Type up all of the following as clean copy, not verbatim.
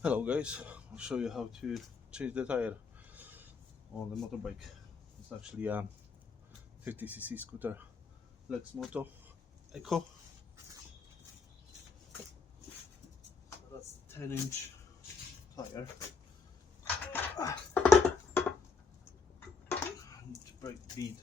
Hello guys, I'll show you how to change the tire on the motorbike. It's actually a 50cc scooter, Lex Moto Eco. So that's the 10-inch tire. I need to break the bead.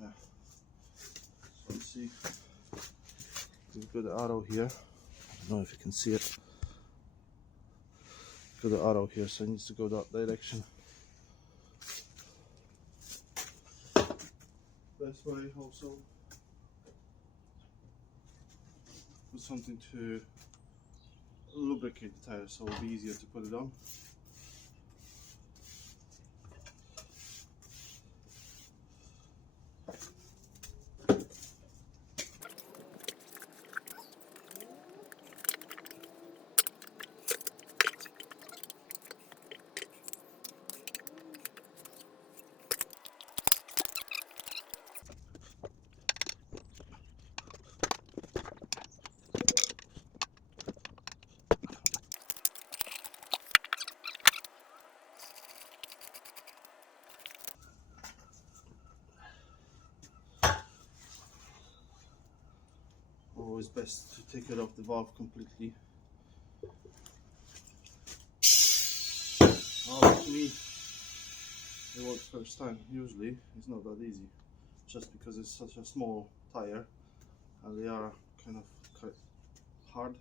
Yeah. So let's see. We've got the arrow here. I don't know if you can see it. Got the arrow here, so it needs to go that direction. Best way also put something to lubricate the tire, so it'll be easier to put it on. Always best to take it off the valve completely. Like me, it works first time. Usually it's not that easy, just because it's such a small tire and they are kind of quite hard.